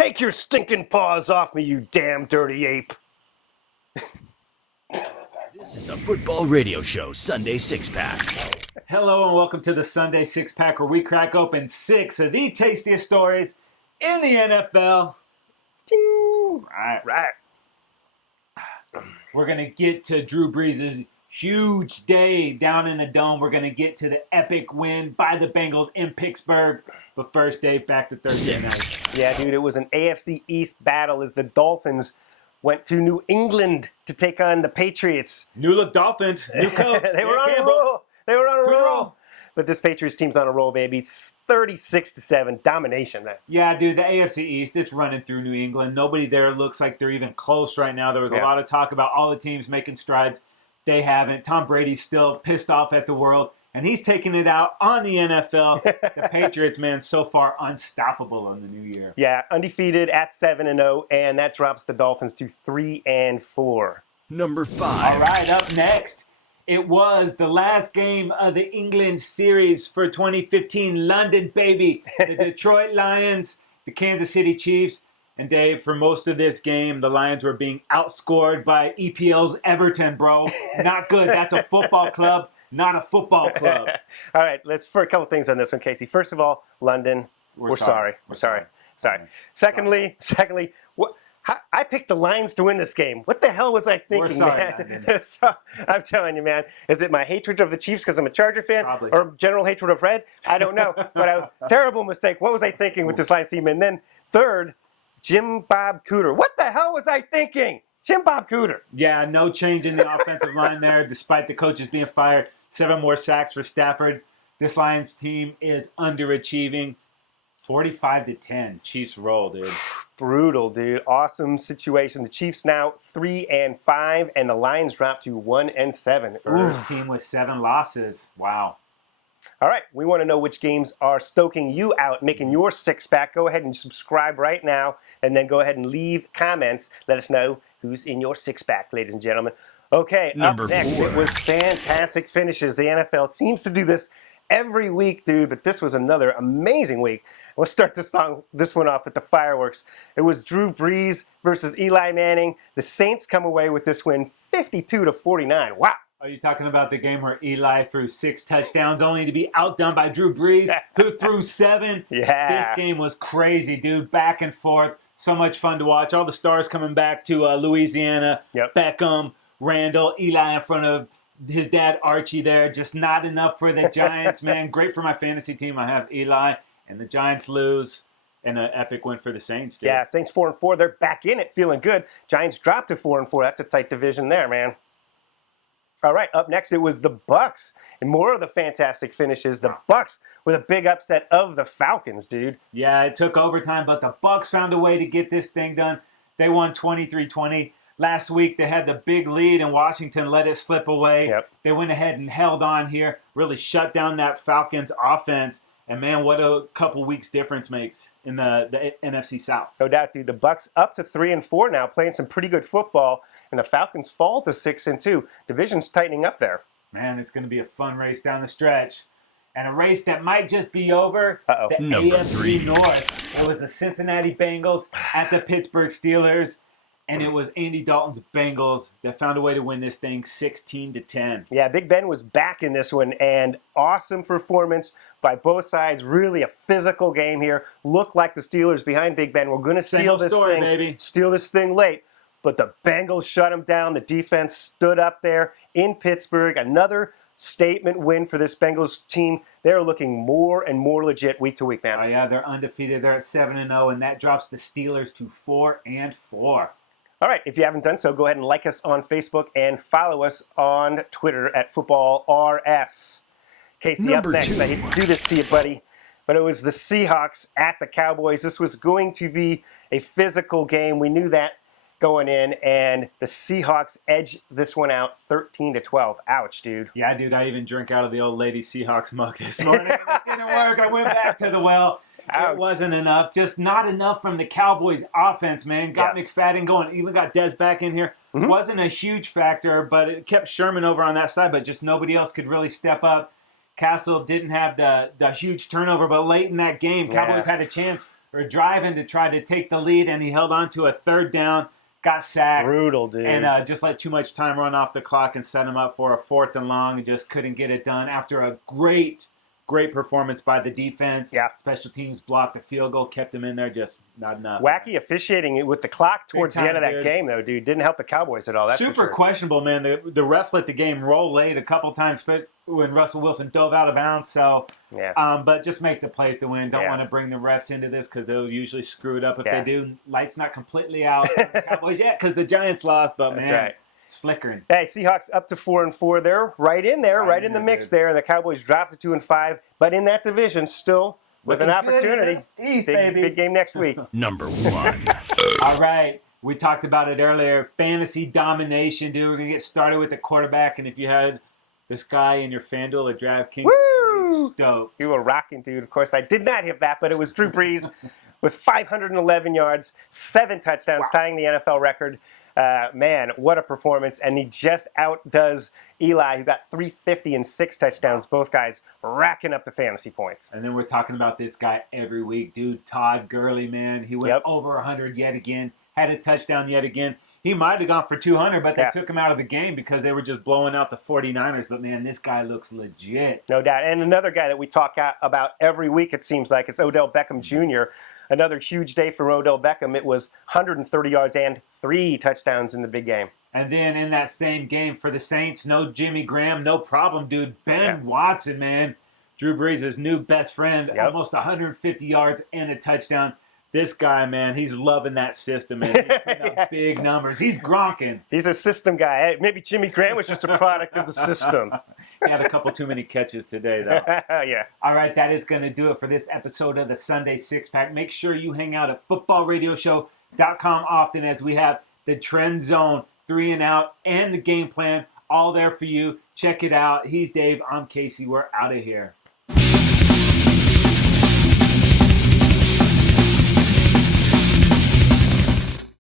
Take your stinking paws off me, you damn dirty ape. This is the Football Radio Show Sunday Six Pack. Hello and welcome to the Sunday Six Pack, where we crack open 6 of the tastiest stories in the NFL. Right. We're going to get to Drew Brees' huge day down in the Dome. We're going to get to the epic win by the Bengals in Pittsburgh. But first, Dave, back to Thursday night. Yeah, dude, it was an AFC East battle as the Dolphins went to New England to take on the Patriots. New look Dolphins, new coach. They were on a roll. But this Patriots team's on a roll, baby. It's 36-7 domination, man. Yeah, dude, the AFC East, it's running through New England. Nobody there looks like they're even close right now. There was a lot of talk about all the teams making strides. They haven't. Tom Brady's still pissed off at the world, and he's taking it out on the NFL. The Patriots, man, so far unstoppable in the new year. Yeah, undefeated at 7-0, and that drops the Dolphins to 3-4. Number 5. All right, up next, it was the last game of the England series for 2015. London, baby. The Detroit Lions, the Kansas City Chiefs. And Dave, for most of this game, the Lions were being outscored by EPL's Everton, bro. Not good. That's a football club, not a football club. All right, let's for a couple things on this one, Casey. First of all, London, we're sorry. We're sorry. Secondly, I picked the Lions to win this game. What the hell was I thinking, We're sorry, man? So, I'm telling you, man. Is it my hatred of the Chiefs because I'm a Charger fan? Probably. Or general hatred of red? I don't know. But terrible mistake. What was I thinking with this Lions team? And then third, Jim Bob Cooter. What the hell was I thinking? Jim Bob Cooter. Yeah, no change in the offensive line there, despite the coaches being fired. 7 more sacks for Stafford. This Lions team is underachieving. 45-10. Chiefs roll, dude. Brutal, dude. Awesome situation. The Chiefs now 3-5, and the Lions drop to 1-7. First team with 7 losses. Wow. All right, we want to know which games are stoking you out, making your six-pack. Go ahead and subscribe right now, and then go ahead and leave comments. Let us know who's in your six-pack, ladies and gentlemen. Okay, Number up next, 4. It was fantastic finishes. The NFL seems to do this every week, dude, but this was another amazing week. Let's start this one off with the fireworks. It was Drew Brees versus Eli Manning. The Saints come away with this win 52-49. Wow. Are you talking about the game where Eli threw 6 touchdowns only to be outdone by Drew Brees, who threw 7? Yeah. This game was crazy, dude. Back and forth. So much fun to watch. All the stars coming back to Louisiana. Yep. Beckham, Randall, Eli in front of his dad Archie there. Just not enough for the Giants, man. Great for my fantasy team. I have Eli, and the Giants lose. And an epic win for the Saints, dude. Yeah, Saints 4-4. They're back in it, feeling good. Giants dropped to 4-4. That's a tight division there, man. All right, up next, it was the Bucs. And more of the fantastic finishes. The Bucs with a big upset of the Falcons, dude. Yeah, it took overtime, but the Bucs found a way to get this thing done. They won 23-20. Last week, they had the big lead, and Washington let it slip away. Yep. They went ahead and held on here, really shut down that Falcons offense. And, man, what a couple weeks difference makes in the NFC South. No doubt, dude. The Bucs up to 3-4 now, playing some pretty good football, and the Falcons fall to 6-2. Division's tightening up there. Man, it's going to be a fun race down the stretch. And a race that might just be over. The Number AFC 3. North. It was the Cincinnati Bengals at the Pittsburgh Steelers. And it was Andy Dalton's Bengals that found a way to win this thing 16-10. Yeah, Big Ben was back in this one, and awesome performance by both sides. Really a physical game here. Looked like the Steelers behind Big Ben were going to steal this thing late. But the Bengals shut them down. The defense stood up there in Pittsburgh. Another statement win for this Bengals team. They're looking more and more legit week to week, man. Oh, yeah, they're undefeated. They're at 7-0, and that drops the Steelers to 4-4. All right, if you haven't done so, go ahead and like us on Facebook and follow us on Twitter at FootballRS. Casey, Number up next. 2. I hate to do this to you, buddy, but it was the Seahawks at the Cowboys. This was going to be a physical game. We knew that going in, and the Seahawks edged this one out 13-12. Ouch, dude. Yeah, dude, I even drank out of the old lady Seahawks mug this morning. It didn't work. I went back to the well. Ouch. It wasn't enough. Just not enough from the Cowboys offense, man. Got McFadden going. Even got Dez back in here. Mm-hmm. Wasn't a huge factor, but it kept Sherman over on that side, but just nobody else could really step up. Cassel didn't have the huge turnover, but late in that game, Cowboys had a chance. or driving to try to take the lead, and he held on to a third down, got sacked. Brutal, dude. And just let too much time run off the clock and set him up for a 4th and long, and just couldn't get it done after a great performance by the defense. Yeah. Special teams blocked the field goal, kept him in there, just not enough. Wacky officiating with the clock towards the end of that game, though, dude. Didn't help the Cowboys at all. That's super for sure. questionable, man. The refs let the game roll late a couple times when Russell Wilson dove out of bounds. So, yeah. But just make the plays to win. Don't want to bring the refs into this because they'll usually screw it up if they do. Light's not completely out on the Cowboys yet because the Giants lost, but That's man. right. It's flickering. Hey, Seahawks up to 4-4. They're right in there, right in the mix there. And the Cowboys dropped to 2-5, but in that division, still with an opportunity. East, big game next week. Number 1. All right. We talked about it earlier. Fantasy domination, dude. We're going to get started with the quarterback. And if you had this guy in your FanDuel or DraftKings, Woo! stoked. You were rocking, dude. Of course, I did not hit that, but it was Drew Brees with 511 yards, 7 touchdowns, tying the NFL record. Man, what a performance. And he just outdoes Eli, who got 350 and 6 touchdowns. Both guys racking up the fantasy points. And then we're talking about this guy every week, dude. Todd Gurley, man. He went over 100 yet again. Had a touchdown yet again. He might have gone for 200, but they took him out of the game because they were just blowing out the 49ers. But, man, this guy looks legit. No doubt. And another guy that we talk about every week, it seems like, is Odell Beckham Jr., Another huge day for Odell Beckham. It was 130 yards and 3 touchdowns in the big game. And then in that same game for the Saints, no Jimmy Graham, no problem, dude. Ben Watson, man. Drew Brees' new best friend, almost 150 yards and a touchdown. This guy, man, he's loving that system, man. He's putting up big numbers. He's gronking. He's a system guy. Maybe Jimmy Graham was just a product of the system. He had a couple too many catches today, though. Yeah. All right, that is going to do it for this episode of the Sunday Six Pack. Make sure you hang out at footballradioshow.com often, as we have the Trend Zone, 3 and Out, and the game plan all there for you. Check it out. He's Dave. I'm Casey. We're out of here.